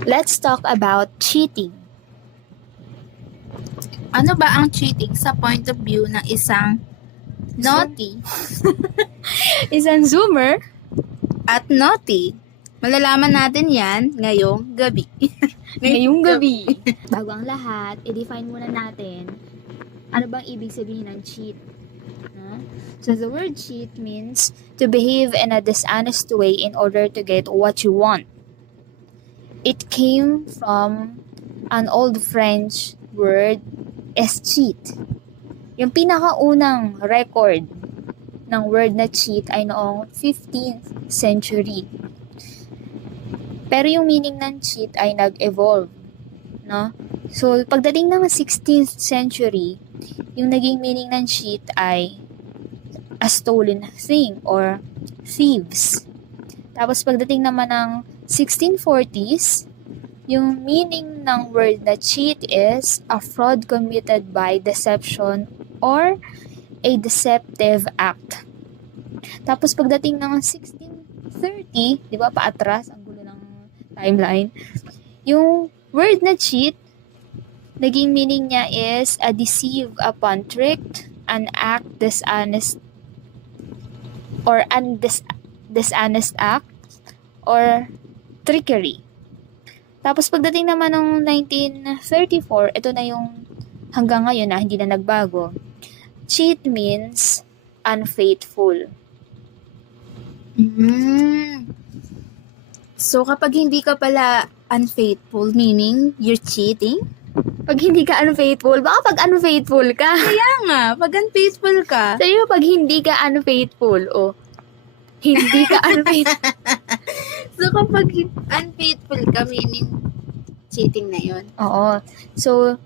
Let's talk about cheating. Ano ba ang cheating sa point of view ng isang naughty Isang Zoomer, at naughty? Malalaman natin yan ngayong gabi. ngayong gabi. Bago ang lahat, i-define muna natin ano bang ibig sabihin ng cheat. No? So the word cheat means to behave in a dishonest way in order to get what you want. It came from an old French word cheat. Yung pinakaunang record ng word na cheat ay noong 15th century. Pero yung meaning ng cheat ay nag-evolve, no? So, pagdating ng 16th century, yung naging meaning ng cheat ay a stolen thing or thieves. Tapos pagdating naman ng 1640s, yung meaning ng word na cheat is a fraud committed by deception or a deceptive act. Tapos pagdating ng 1630, di ba, paatras, ang gulo ng timeline, yung word na cheat, naging meaning niya is a deceive upon tricked, an act dishonest, or dishonest act, or trickery. Tapos pagdating naman ng 1934, ito na yung hanggang ngayon na hindi na nagbago. Cheat means unfaithful. So, kapag hindi ka pala unfaithful, meaning you're cheating? Pag hindi ka unfaithful, baka pag unfaithful ka. Kaya nga, pag unfaithful ka, Sa'yo, pag hindi ka unfaithful, hindi ka unfaithful. so kapag unfaithful ka, meaning cheating na yun. Oo. So,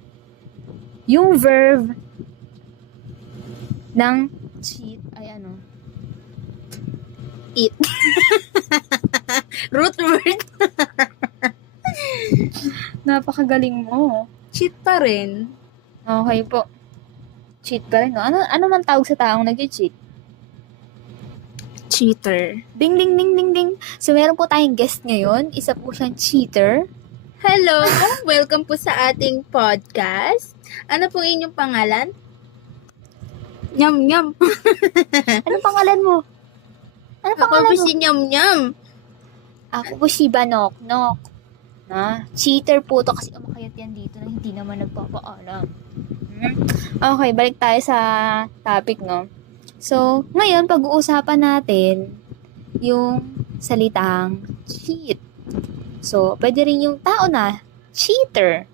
yung verb ng cheat ay ano? Eat. Root word. Napakagaling mo. Cheat pa rin. Okay po. Cheat ka rin, no? Ano man tawag sa taong nag-cheat? Cheater. Ding, ding, ding, ding, ding. So, meron po tayong guest ngayon. Isa po siyang cheater. Hello! Welcome po sa ating podcast. Ano pong inyong pangalan? Nyam nyam. Anong pangalan mo? Ano Ako pangalan po mo? si Nyam Nyam. Ako po si Banok Nok. Na, cheater po to kasi umakayat yan dito na hindi naman nagpapaalam. Okay, balik tayo sa topic, no? So, ngayon, pag-uusapan natin yung salitang cheat. So, pwede rin yung tao na cheater.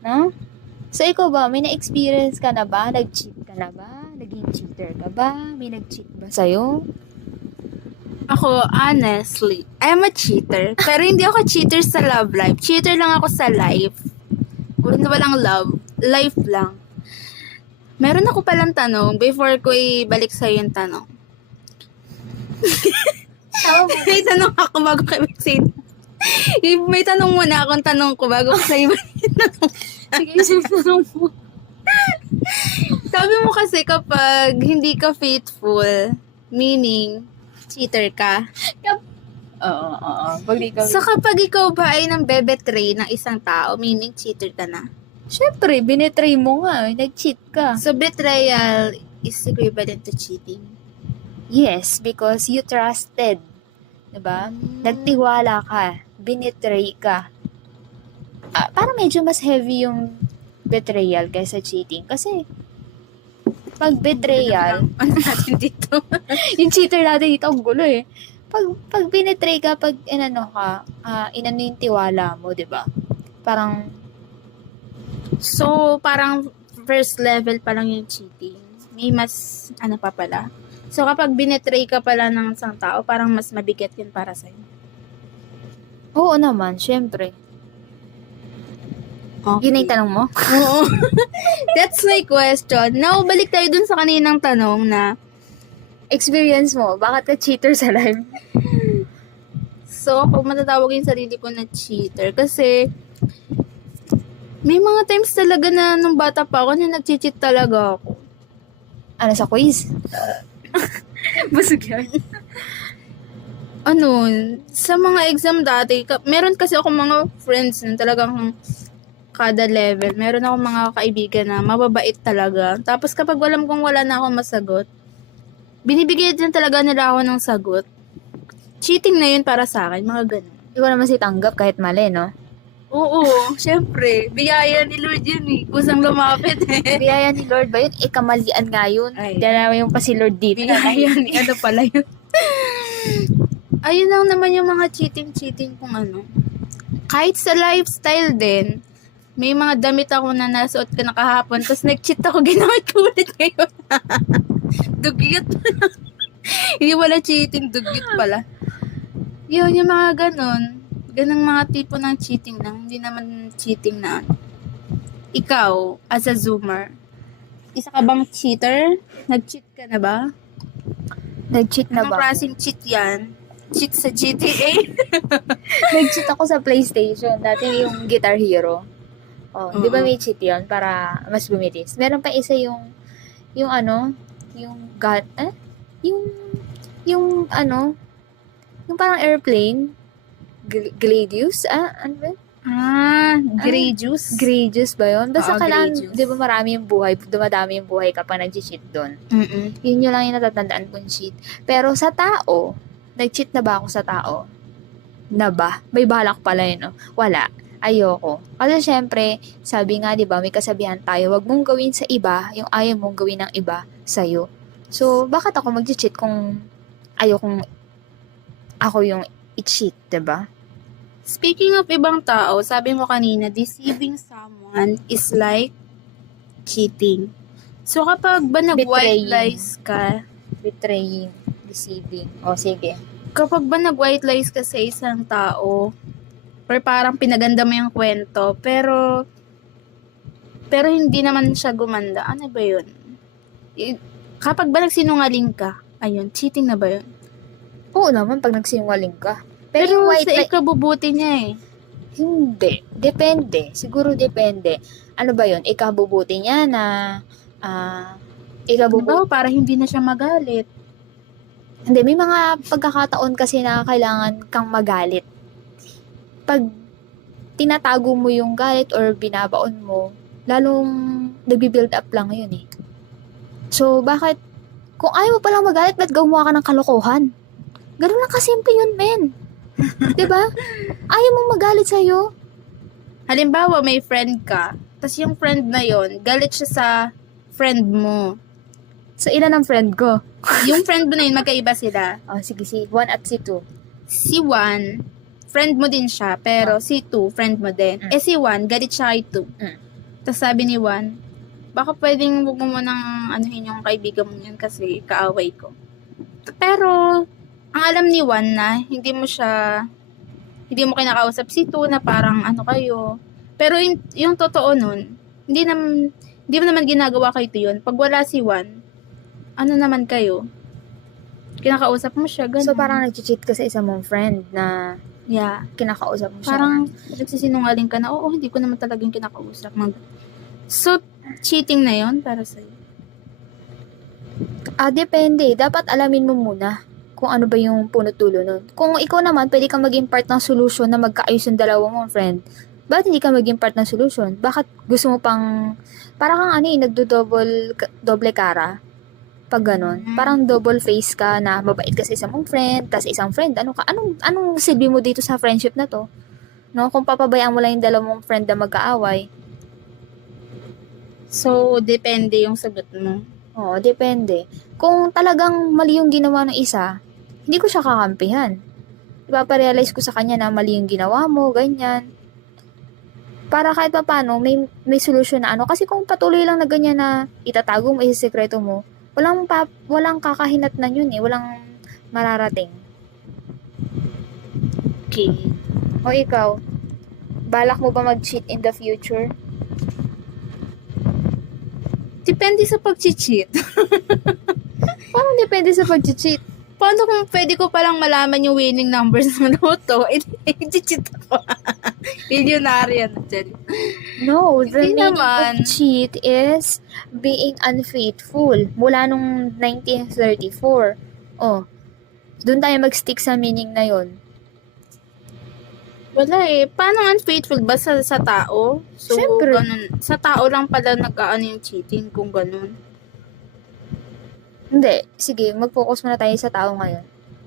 No? So, ikaw ba, may na-experience ka na ba? Nag-cheat ka na ba? Naging cheater ka ba? May nag-cheat ba sa'yo? Ako, honestly, I'm a cheater. Pero hindi ako cheater sa love life. Cheater lang ako sa life. Walang love. Life lang. Meron ako palang tanong before ko ibalik sa'yo yung tanong. May tanong ako bago kayo mag-say. May tanong muna akong tanong ko bago ko sa'yo ibalik yung tanong. Sige, isip tanong mo. Sabi mo kasi kapag hindi ka faithful, meaning cheater ka. Oo. Pag di ka... So kapag ikaw ba ay nang bebetray ng isang tao, meaning cheater ka na? Syempre, binetray mo nga. Nag-cheat ka. So betrayal is equivalent to cheating. Yes, because you trusted. Diba? Nagtiwala ka. Binetray ka. Parang medyo mas heavy yung betrayal kaysa cheating. Kasi, pag betrayal, Ano natin dito? yung cheater natin dito, ang gulo eh. Pag binetray ka, pag inano yung tiwala mo, diba? Parang, So parang first level pa lang yung cheating. May mas ano pa pala. So kapag binetray ka pala ng isang tao, parang mas mabigat yun para sa'yo. oo naman, syempre. Okay. Yun na yung tanong mo? Oo. That's my question. Now, balik tayo dun sa kaninang tanong na, Experience mo, bakit ka cheater sa life? so, kung matatawag yung sarili ko na cheater, kasi, may mga times talaga na nung bata pa ako na nag-cheat talaga ako. Ano sa quiz? Busog yun. ano, sa mga exam dati, meron kasi ako mga friends na talagang kada level. Meron ako mga kaibigan na mababait talaga. Tapos kapag alam kong wala na akong masagot, binibigyan din talaga nila ako ng sagot. Cheating na yun para sa akin, mga ganun. Hindi ko naman si tanggap kahit mali, no? Oo, syempre. Biyaya ni Lord yun eh. Kusang lumapit eh. Biyaya ni Lord ba yun? Kamalian nga yun. Ay. Dalawa yung pa si Lord dito. Biyaya ni ano pala yun. Ayun lang naman yung mga cheating kung ano. Kahit sa lifestyle din, may mga damit ako na nasuot ko na kahapon, tapos nag-cheat ako, ginamit ko ulit ngayon. Dugyot pala. Hindi wala cheating, dugyot pala. Yun, yung mga ganon. Ganang mga tipo ng cheating lang. Hindi naman cheating na. Ikaw, as a Zoomer, isa ka bang cheater? Nag-cheat ka na ba? Nag-cheat na Anong ba? klaseng cheat yan? Cheat sa GTA? Nag-cheat ako sa PlayStation. Dati yung Guitar Hero. Oh, di ba may cheat yun? Para mas bumilis. Meron pa isa yung ano, yung yung parang airplane. Gladius? Ano ba? Gradius? Gradius ba yun? Basta Oo, kailangan, Gradius. di ba marami yung buhay, dumadami yung buhay kapag nag-cheat doon. Mm-mm. Yun yung lang yung natatandaan kong cheat. Pero sa tao, nag-cheat na ba ako sa tao? Na ba? May balak pala yun, no? Wala. Ayoko. Kasi syempre, sabi nga, di ba, may kasabihan tayo, wag mong gawin sa iba yung ayaw mong gawin ng iba sa'yo. So, bakit ako mag-cheat kung ayokong ako yung i-cheat, di ba? Speaking of ibang tao, sabi mo kanina, deceiving someone is like cheating. So, kapag ba nag-white Betraying. lies ka, Betraying, deceiving. O, sige. kapag ba nag-white lies ka sa isang tao, or parang pinaganda mo yung kwento, pero hindi naman siya gumanda, ano ba yun? Kapag ba nagsinungaling ka, ayun, cheating na ba yun? Oo naman, pag nagsinungaling ka. Pero Pero yung white sa lie, ikabubuti niya eh. hindi. Depende. Siguro depende. Ano ba yun? Ikabubuti niya na, ikabubuti. Diba, para hindi na siya magalit. Hindi, may mga pagkakataon kasi na kailangan kang magalit. Pag tinatago mo yung galit or binabaon mo, lalong nagbi-build up lang yun eh. So, bakit, kung ayaw mo palang magalit, ba't gumawa ka ng kalokohan? Ganun lang kasimple yun, men. Diba? Ayaw mong magalit sa'yo. Halimbawa, may friend ka, tas yung friend na yon galit siya sa friend mo. Sa ilan ang friend ko? Yung friend mo na yun, magkaiba sila. Oh, sige, si 1 at si 2. Si 1, friend mo din siya, pero si 2, friend mo din. Mm. Si 1, galit siya kay 2. Mm. Tapos sabi ni 1, baka pwedeng huwag mo munang anuhin yung kaibigan mo yun kasi kaaway ko. Pero, ang alam ni 1 na, hindi mo kinakausap si 2 na parang ano kayo. Pero yung totoo nun, hindi mo naman ginagawa kay 2 yun. Pag wala si 1, ano naman kayo? Kinakausap mo siya, ganun. So, parang nag-cheat ka sa isang mong friend na yeah. kinakausap mo siya. Parang nagsisinungaling ka na, oo, hindi ko naman talagang kinakausap. So, cheating na yon para sa'yo? Depende. Dapat alamin mo muna kung ano ba yung punot-dulo nun. Kung ikaw naman, pwede kang maging part ng solution na magkaayos yung dalawa mong friend. Bakit hindi ka maging part ng solution? Bakit gusto mo pang, parang kang doble cara? Pag ganun. Parang double face ka na mabait ka sa isang mong friend, tas isang friend, anong silbi mo dito sa friendship na to? No? Kung papabayaan mo lang yung dalawang friend na mag-aaway. So, depende yung sagot mo. Oo, depende. Kung talagang mali yung ginawa ng isa, hindi ko siya kakampihan. Ipaparealize ko sa kanya na mali yung ginawa mo, ganyan. Para kahit pa paano, may solusyon na ano. Kasi kung patuloy lang na ganyan na itatago mo, isisekreto mo, walang kakahinatnan yun eh. Walang mararating. Okay. O ikaw, balak mo ba mag-cheat in the future? Depende sa pag-cheat. Paano depende sa pag-cheat? Paano kung pwede ko palang malaman yung winning numbers ng loto? I-cheat ako. Milyonarya na dyan. No, the Hindi meaning naman. of cheat is being unfaithful. Mula nung 1934. Oh, Doon tayo mag-stick sa meaning na yon. Wala eh. Paano unfaithful ba sa tao? So, Siyempre. ganun. Sa tao lang pala nag-aano yung cheating kung ganun. Hindi. Sige, mag-focus muna tayo sa tao ngayon.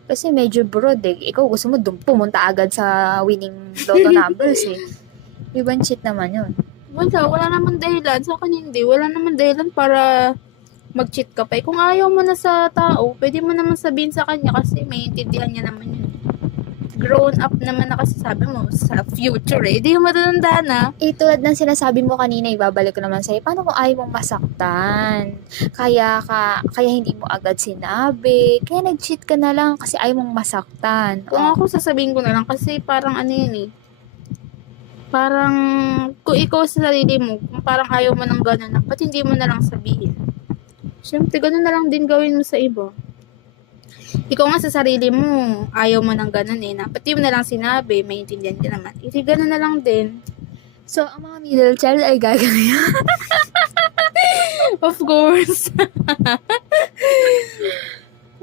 Kasi medyo broad eh. Ikaw gusto mo doon pumunta agad sa winning lotto numbers eh. Ibang cheat naman yun. Wala naman dahilan. Sa akin hindi. Wala naman dahilan para mag-cheat ka pa. Eh, kung ayaw mo na sa tao, pwede mo naman sabihin sa kanya kasi maintindihan niya naman yun. Grown up naman na kasi sabi mo sa future eh. Di mo matanda na. Eh, tulad ng sinasabi mo kanina, ibabalik ko naman sa'yo, paano kung ayaw mong masaktan? Kaya hindi mo agad sinabi. Kaya nag-cheat ka na lang kasi ayaw mong masaktan. Kung ako sasabihin ko na lang kasi parang ano yun eh. Parang kung ikaw sa sarili mo, kung parang ayaw mo ng gano'n, ba't hindi mo na lang sabihin? Siyempre, gano'n na lang din gawin mo sa iba. Ikaw nga sa sarili mo, ayaw mo ng gano'n eh. Ba't di mo na lang sinabi, maintindihan ka naman. Hindi gano'n na lang din. So, ang mga middle child ay gagawin. Of course.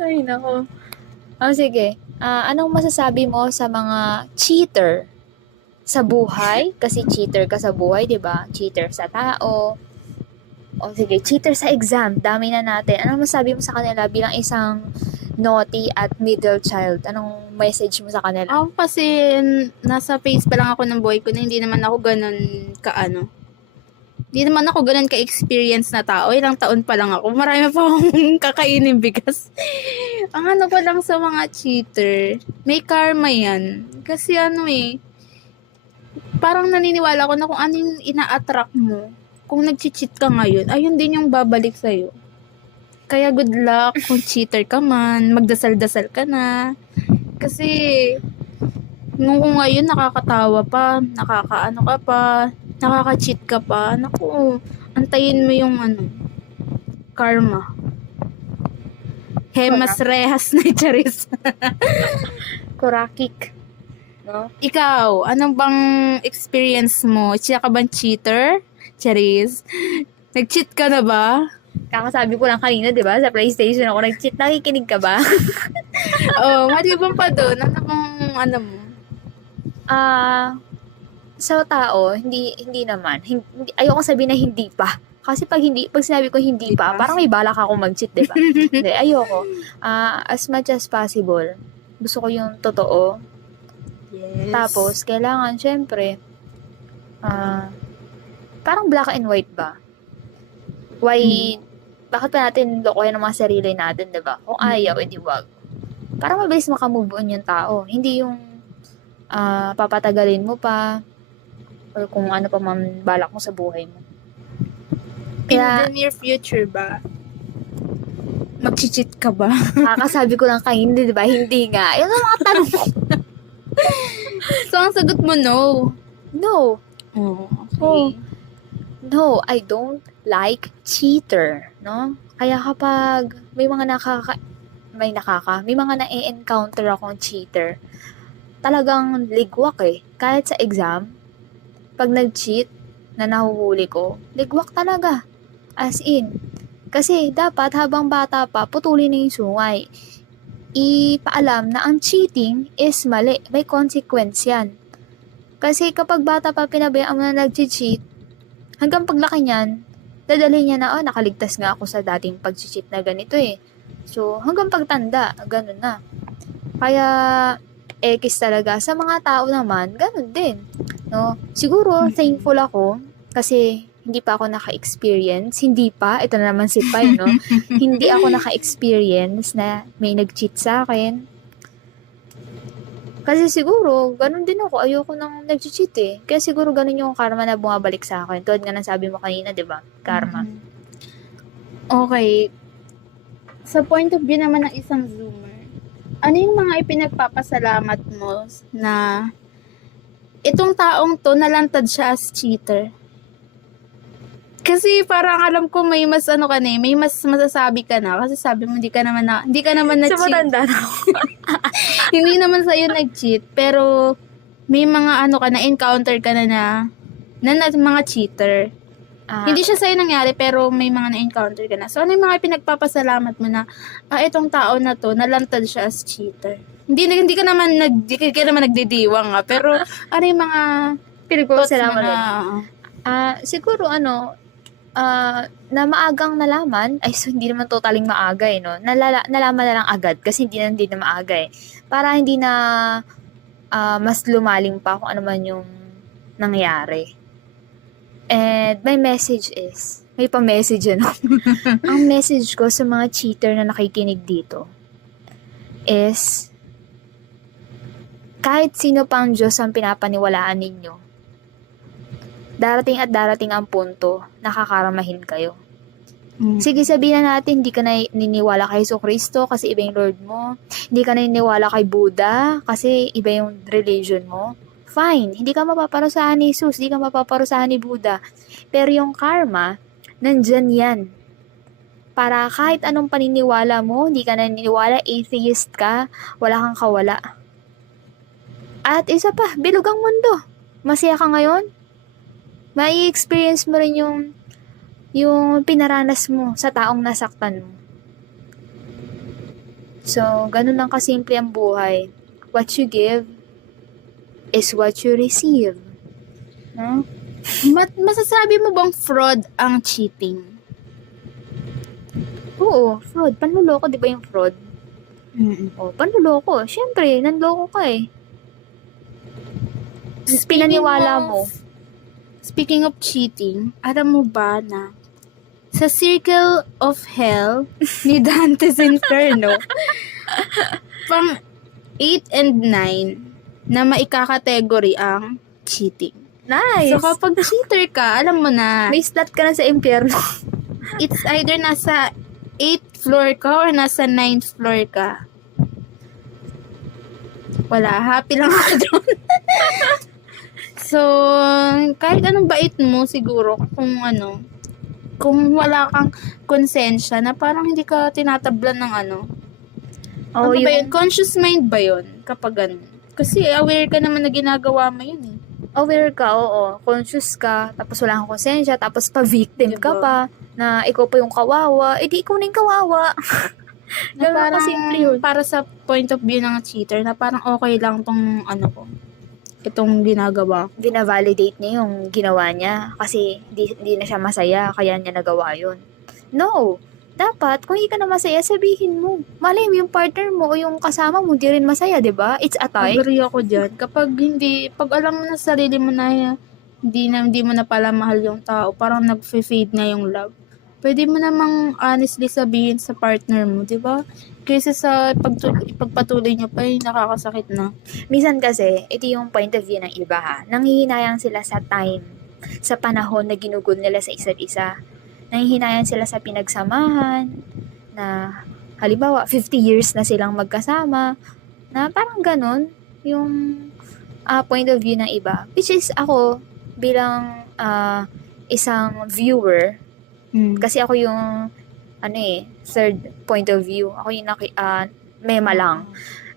Ay, nako. Sige. Anong masasabi mo sa mga cheater sa buhay? Kasi cheater ka sa buhay, di ba? Cheater sa tao. O sige, cheater sa exam. Dami na natin. Anong masasabi mo sa kanila bilang isang naughty at middle child? Anong message mo sa kanila? Ako kasi, nasa phase pa lang ako ng buhay ko na hindi naman ako ganun Hindi naman ako ganun ka-experience na tao. Ilang taon pa lang ako. Marami pa akong kakainin bigas. Ang ano ko lang sa mga cheater, may karma yan. Kasi parang naniniwala ko na kung ano yung ina-attract mo, kung nag-cheat ka ngayon, ayun din yung babalik sa'yo. Kaya good luck kung cheater ka man, magdasal-dasal ka na. Kasi, kung ngayon nakakatawa pa, nakakaano ka pa, nakaka-cheat ka pa, naku, antayin mo yung karma. Hemas rehas na charis. Kurakik. No? Ikaw, anong bang experience mo? Siya ka bang cheater? Charis? Nag-cheat ka na ba? Kakasabi ko lang kanina, di ba? Sa PlayStation ako nag-cheat. Nakikinig ka ba? Maliban pa doon, ano mo? Sa tao, hindi naman. Ayoko sabihin na hindi pa. Kasi pag sinabi ko hindi pa, parang may balak ako mag-cheat, di ba? Hindi, ayoko. As much as possible, gusto ko yung totoo. Yes. Tapos, kailangan, syempre, parang black and white ba? Why, bakit pa natin lokohin ang mga sarili natin, di ba? Kung ayaw, edi wag. Para mabilis makamove on yung tao. Hindi yung papatagalin mo pa or kung ano pa man balak mo sa buhay mo. Kaya, In the near future ba? Mag-cheat ka ba? kakasabi ko lang kanina, di ba? Hindi nga. Yun ang mga tanong ko. So, ang sagot mo, no. No. Oh, okay. Oh. No, I don't like cheater, no? Kaya kapag may mga may mga na-encounter akong cheater, talagang ligwak eh. Kahit sa exam, pag nag-cheat na nahuhuli ko, ligwak talaga. As in. Kasi dapat habang bata pa, putulin na yung sungay. Ipaalam na ang cheating is mali. May consequence yan. Kasi kapag bata pa pinabayaan mo na nag-cheat, hanggang paglaki niyan, dadalhin niya na, nakaligtas nga ako sa dating pag-cheat na ganito eh. So, hanggang pagtanda, ganun na. Kaya, ekis talaga. Sa mga tao naman, ganun din. No? Siguro, thankful ako kasi hindi pa ako naka-experience. Hindi pa, ito na naman si Pai, no? Hindi ako naka-experience na may nag-cheat sa akin. Kasi siguro, ganun din ako. Ayoko nang nag-cheat eh. Kaya siguro ganun yung karma na bumabalik sa akin. Tulad nga ng sabi mo kanina, di ba? Karma. Okay. Sa point of view naman ng isang Zoomer, ano yung mga ipinagpapasalamat mo na itong taong to nalantad siya as cheater? Kasi parang alam ko may mas may mas masasabi ka na kasi sabi mo hindi ka naman na So, cheat. matanda na ako. Hindi naman sa'yo nag-cheat, pero may mga ka na encounter ka na mga cheater. Hindi siya sa'yo nangyari, pero may mga na-encounter ka na. So, ano yung mga pinagpapasalamat mo na, itong tao na to, nalantad siya as cheater? Hindi ka naman, nagdidiwang nga, pero ano yung mga thoughts mo Pinagpapasalamat na, siguro na maagang nalaman, ay so hindi naman totaling maaga no? Nalaman na lang agad kasi hindi na maaga Para hindi na mas lumalim pa kung ano man yung nangyari. And my message is, may pa-message Ang message ko sa mga cheater na nakikinig dito is, kahit sino pang Diyos ang pinapaniwalaan ninyo, darating at darating ang punto na kakaramahin kayo. Sige, sabihin na natin, hindi ka naniniwala kay Jesucristo kasi iba yung Lord mo. Hindi ka naniniwala kay Buddha kasi iba yung religion mo. Fine, hindi ka mapaparusahan ni Jesus, hindi ka mapaparusahan ni Buddha. Pero yung karma, nandyan yan. Para kahit anong paniniwala mo, hindi ka naniniwala, atheist ka, wala kang kawala. At isa pa, bilog ang mundo. Masaya ka ngayon? May experience mo rin yung pinaranas mo sa taong nasaktan mo. So, ganun lang kasimple ang buhay. What you give is what you receive. No? masasabi mo bang fraud ang cheating? Oo, fraud. Panluloko, di ba yung fraud? Oh, panluloko. Siyempre, nanloko ka Pinaniwala mo. Speaking of cheating, alam mo ba na sa Circle of Hell ni Dante's Inferno, pang 8 and 9 na maikakategory ang cheating. Nice! So kapag cheater ka, alam mo na, May slot ka na sa impyerno. it's either nasa 8th floor ka or nasa 9th floor ka. Wala, happy lang ako doon. So, kahit anong bait mo siguro, kung wala kang konsensya na parang hindi ka tinatablan ng Oh, ano ba yun? Conscious mind ba yun? Kapag kasi aware ka naman na ginagawa mo yun aware ka, oo. Conscious ka, tapos wala kang konsensya, tapos pa-victim ka Diba? pa, na ikaw pa yung kawawa, di ikaw na yung kawawa. Na Ganun parang, kasimple yun. para sa point of view ng cheater, na parang okay lang tong itong ginagawa ko. Bina-validate niya yung ginawa niya kasi di na siya masaya, kaya niya nagawa yun. No! Dapat, kung hindi ka na masaya, sabihin mo. Malay mo yung partner mo o yung kasama mo, di rin masaya, di ba? It's a tie. Agree ako dyan. Pag alam mo na sa sarili mo na hindi mo na pala mahal yung tao, parang nag-fade na yung love. Pwede mo namang honestly sabihin sa partner mo, di ba? Kaysa sa pagpatuloy nyo pa, nakakasakit na. Minsan kasi, ito yung point of view ng iba Nanghihinayang sila sa time, sa panahon na ginugol nila sa isa't isa. Nanghihinayang sila sa pinagsamahan, na halimbawa, 50 years na silang magkasama, na parang ganun, yung point of view ng iba. Which is ako, bilang isang viewer, kasi ako yung third point of view. Ako yung mema lang.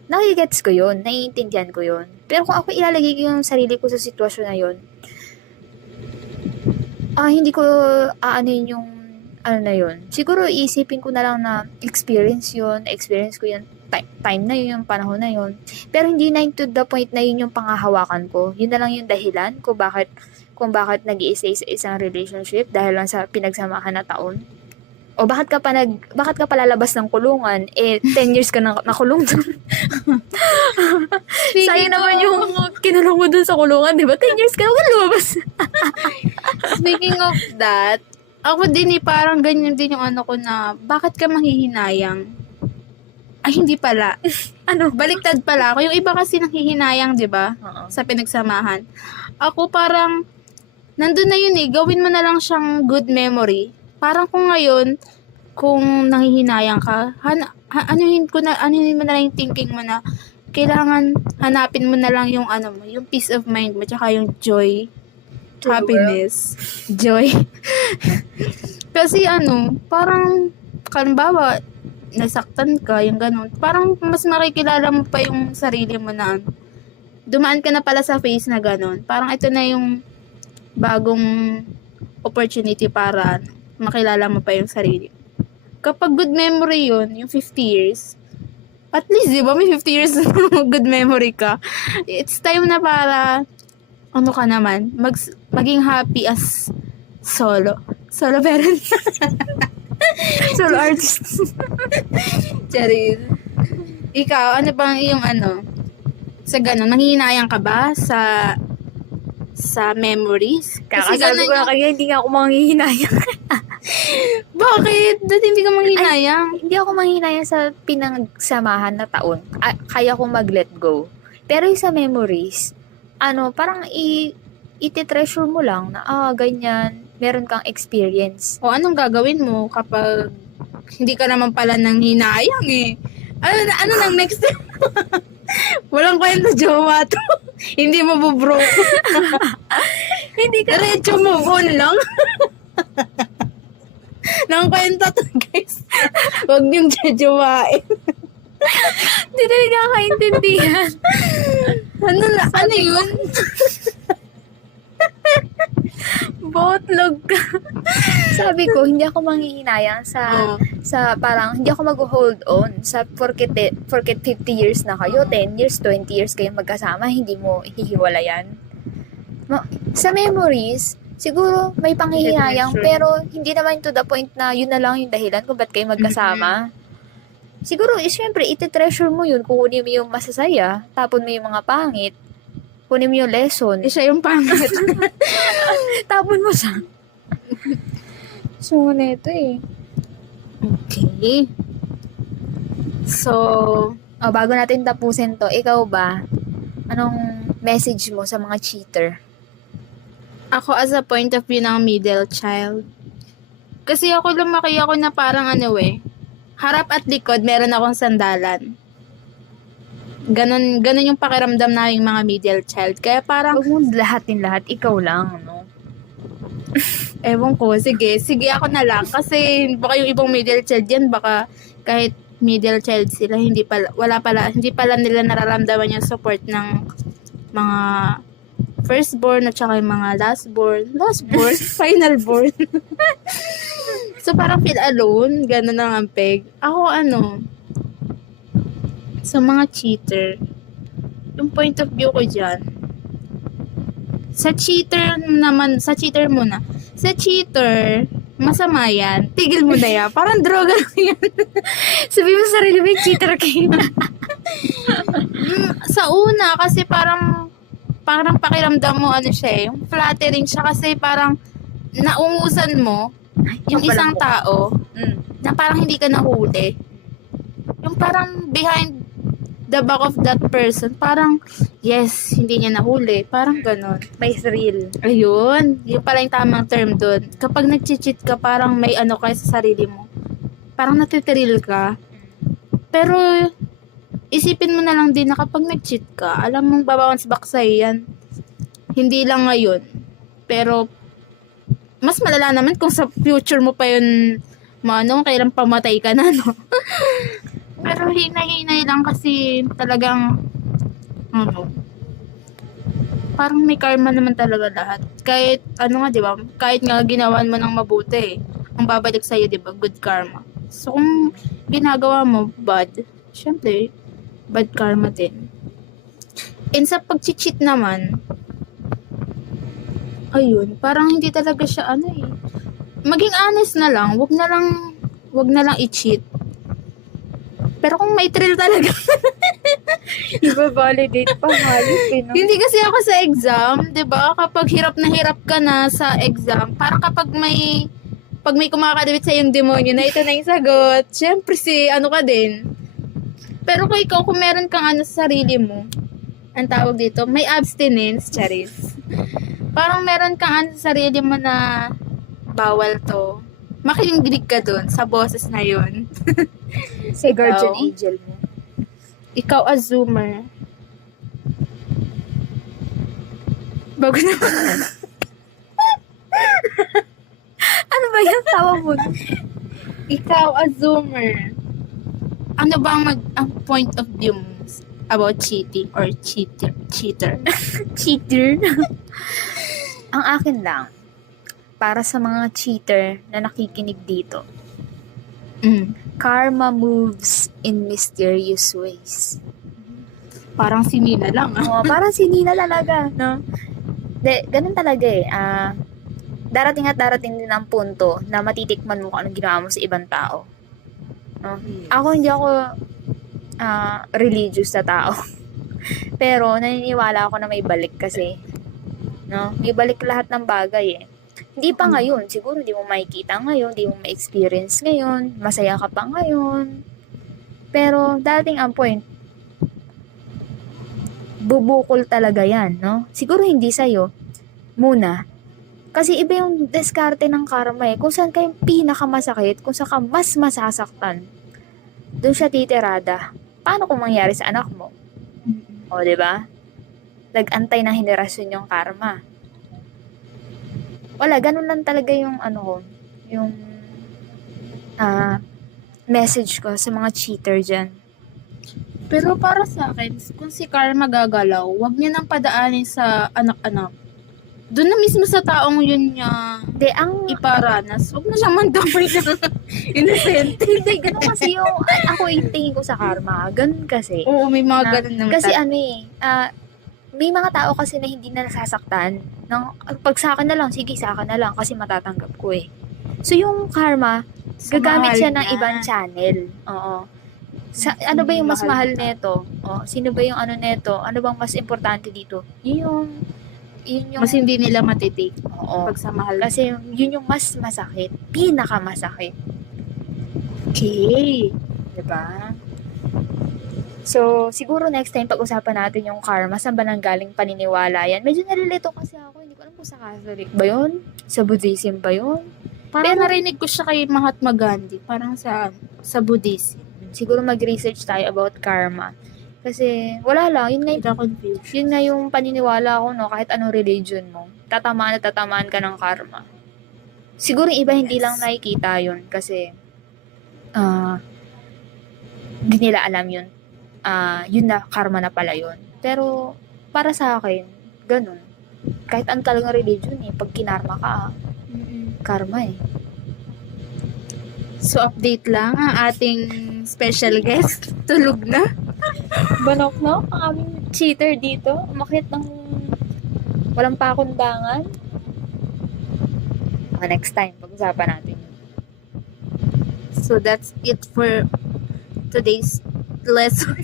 Nakigets ko yun, naiintindihan ko yun. Pero kung ako ilalagay ko yung sarili ko sa sitwasyon na yun, hindi ko yung na yun. Siguro isipin ko na lang na experience ko yun, time na yun, yung panahon na yun. Pero hindi na to the point na yun yung pangahawakan ko. Yun na lang yung dahilan kung bakit nag-i-stay sa isang relationship dahil lang sa pinagsamahan na taon. O bakit ka pa lalabas ng kulungan? 10 years ka na nakulong doon. Sayang naman yung kinulong mo doon sa kulungan, di ba? 10 years ka na lumabas. Speaking of that, ako din parang ganyan din yung ko na, bakit ka manghihinayang? Ay, hindi pala. Baliktad pala ako. Yung iba kasi nanghihinayang, di ba? Sa pinagsamahan. Ako parang, nandun na yun gawin mo na lang siyang good memory. Parang kung ngayon, kung nanghihinayang ka, anuhin mo na lang yung thinking mo na, kailangan hanapin mo na lang yung yung peace of mind mo, tsaka yung joy, happiness, joy. Kasi parang, halimbawa, nasaktan ka, yung ganun, parang mas makikilala mo pa yung sarili mo na, dumaan ka na pala sa phase na ganun. Parang ito na yung bagong opportunity para makilala mo pa yung sarili. Kapag good memory yun, yung 50 years, at least, di ba, may 50 years na good memory ka. It's time na para, ano ka naman, maging happy as solo parent. Solo artist. Charis. Ikaw, ano bang iyong sa ganun, manghihinayang ka ba sa memories? Kakasabi ko na kaya hindi nga ako manghihinayang. Bakit? Dati hindi ka manghinayang. Hindi ako manghihinayang sa pinagsamahan na taon. Kaya ko mag-let go. Pero yung sa memories, parang iti-treasure mo lang na, ganyan, meron kang experience. O anong gagawin mo kapag hindi ka naman pala nang hinayang eh? Ano nang next? Walang kwenta jowa to. Hindi mo bubroke. Hindi ka. Diretso move on lang. Nang kwenta to, guys. Huwag niyong jojowain. Hindi na nakakaintindihan. Ano yun? Botlog ka. Sabi ko, hindi ako manghihinayang sa parang, hindi ako mag-hold on sa porket 50 years na kayo, 10 years, 20 years kayong magkasama, hindi mo hihiwalayan. Sa memories, siguro may panghihinayang, pero hindi naman to the point na yun na lang yung dahilan kung ba't kayo magkasama. Siguro, syempre, iti-treasure mo yun, kukunin mo yung masasaya, tapon mo yung mga pangit, kunin mo yung lesson. Siya yung pangit. Tapon mo siya. So, neto eh. Okay. So, bago natin tapusin to, ikaw ba? Anong message mo sa mga cheater? ako as a point of view ng middle child, kasi ako lumaki ako na parang harap at likod meron akong sandalan. Ganon yung pakiramdam naming mga middle child. Kaya parang, Huwag mo lahatin lahat, ikaw lang, no? ewan ko, sige ako na lang. Kasi baka yung ibang middle child yan, baka kahit middle child sila, hindi pala nila nararamdaman yung support ng mga firstborn at saka yung mga lastborn, final born. So parang feel alone, gano'n ang ampeg. Ako sa mga cheater, yung point of view ko dyan, sa cheater muna. Sa cheater, masama yan. Tigil mo na yan. Parang droga lang yan. Sabi mo sa sarili mo, cheater kayo. Sa una, kasi parang pakiramdam mo siya yung flattering siya kasi parang naungusan mo yung isang tao na parang hindi ka nahuli. Yung parang behind the back of that person, parang yes, hindi niya nahuli. Parang ganon. May thrill. Ayun. Yung pala yung tamang term doon. Kapag nag-cheat ka, parang may ka sa sarili mo. Parang natitiril ka. Pero, isipin mo na lang din na kapag nag-cheat ka, alam mong babawas back sa'yo yan. Hindi lang ngayon. Pero, mas malala naman kung sa future mo pa yun, kailan pamatay ka na, no? Pero hinay-hinay lang kasi talagang, parang may karma naman talaga lahat. Kahit, di ba? Kahit nga ginawan mo ng mabuti, ang babalik sa'yo, di ba? Good karma. So, kung ginagawa mo bad, syempre, bad karma din. And sa pag-cheat naman, ayun, parang hindi talaga siya maging honest na lang, wag na lang i-cheat. Pero kung may thrill talaga, Iba-validate pa halos, no? hindi kasi ako sa exam, 'di ba? Kapag hirap na hirap ka na sa exam, parang pag may kumakadawit sa yung demonyo na ito na yung sagot, syempre ka din. Pero kung meron kang sa sarili mo, ang tawag dito, may abstinence, charis. Parang meron kang sa sarili mo na bawal to. Makinig ka dun sa boses na yun. Si guardian angel mo. Ikaw as zoomer. Bago na. Ano ba yung tawa mo? Ikaw as zoomer. Ano ba ang point of view mo about cheating or cheater? Cheater. Ang akin lang, para sa mga cheater na nakikinig dito. Mm. Karma moves in mysterious ways. Parang si Nina lang, ah. Parang si Nina talaga, no? Ganun talaga eh. Darating at darating din ang punto na matitikman mo kung anong ginawa mo sa ibang tao. No? Ako hindi ako religious na tao. Pero naniniwala ako na may balik kasi. No? May balik lahat ng bagay eh. Hindi pa ngayon. Siguro hindi mo makikita ngayon, hindi mo ma-experience ngayon, masaya ka pa ngayon. Pero dating ang point, bubukol talaga yan, no? Siguro hindi sa'yo, muna. Kasi iba yung diskarte ng karma eh. Kung saan kayo pinakamasakit, kung saan ka mas masasaktan, doon siya titirada. Paano kung mangyari sa anak mo? O, diba? Nag-antay ng henerasyon yung karma. Wala, ganun lang talaga yung yung message ko sa mga cheater dyan. Pero para sa akin, kung si Karma gagalaw, wag niya nang padaanin sa anak-anak. Doon na mismo sa taong yun niya Hindi, ang iparanas. Huwag na naman damay na innocent. hindi, ganun kasi yung ako yung tingin ko sa karma. Ganun kasi. Oo, may mga Na- ganun naman. Kasi may mga tao kasi na hindi na nasasaktan. Pag sa akin na lang, sige sa akin na lang kasi matatanggap ko eh. So yung karma, gagamit siya ng ibang channel. Oo. Ano ba yung mas mahal neto? Sino ba yung neto? Ano bang mas importante dito? Yun yung Mas hindi nila matitake oo. pag sa mahal. Kasi yun yung mas masakit. Pinakamasakit. Okay. Diba? So, siguro next time pag-usapan natin yung karma, saan ba nanggaling paniniwala yan? Medyo nalilito kasi ako. Hindi ko alam kung sa Catholic ba yun? Sa Buddhism ba yun? Parang Pero- narinig ko siya kay Mahatma Gandhi. Parang sa Buddhism. Siguro mag-research tayo about karma. Kasi, wala lang. Yun nga, Hindi ako confused. yun nga yung paniniwala ko, no? Kahit anong religion mo. Tatamaan at tatamaan ka ng karma. Siguro yung iba hindi Yes. lang nakikita yun. Kasi, hindi nila alam yun. Yun na, karma na pala yun. Pero, para sa akin, ganun. Kahit ano talagang religion eh. Pag kinarma ka, karma eh. So, update lang ang ating special guest. Tulog na. Banok no? Ang aming cheater dito. Umakit ng walang pakundangan. Next time, pag-usapan natin. So, that's it for today's lesson.